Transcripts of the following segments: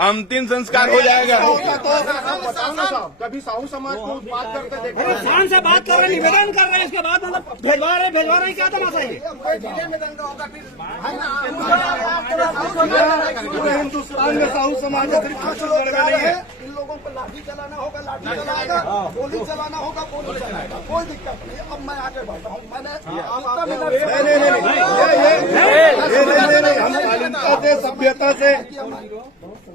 अंतिम संस्कार हो जाएगा। कभी साहू समाज को बात करते देखे, शान से बात कर रहे, निवेदन कर रहे हैं, इसके बाद मतलब भेजवा रहे क्या तमाशा है? जिले में दंगा होगा फिर हिंदुस्तान में साहू समाज नहीं है। इन लोगों को लाठी चलाना होगा, लाठी चलाएगा, गोली चलाना होगा, गोली चलाएगा, कोई दिक्कत नहीं। अब मैं आगे बढ़ता हूँ। मैंने सभ्यता से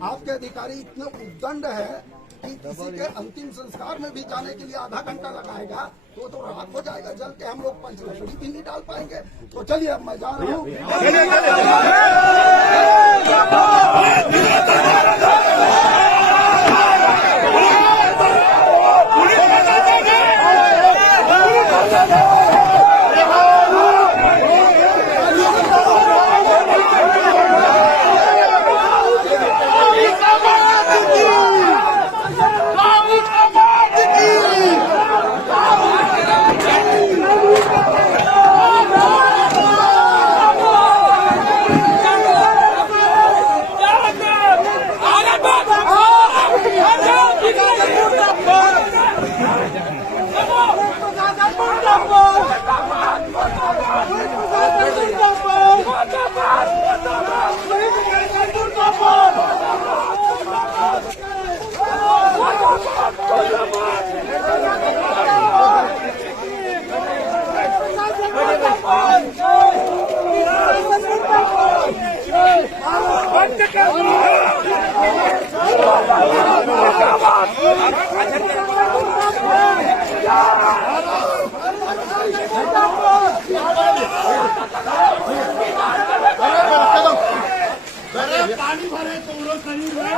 आपके अधिकारी इतने उद्दंड है कि किसी के अंतिम संस्कार में भी जाने के लिए आधा घंटा लगाएगा तो रात हो जाएगा। जल के हम लोग पंचलक्ष्मी भी नहीं डाल पाएंगे। तो चलिए अब मैं जा रहा हूँ। पानी भरे तो शरीर में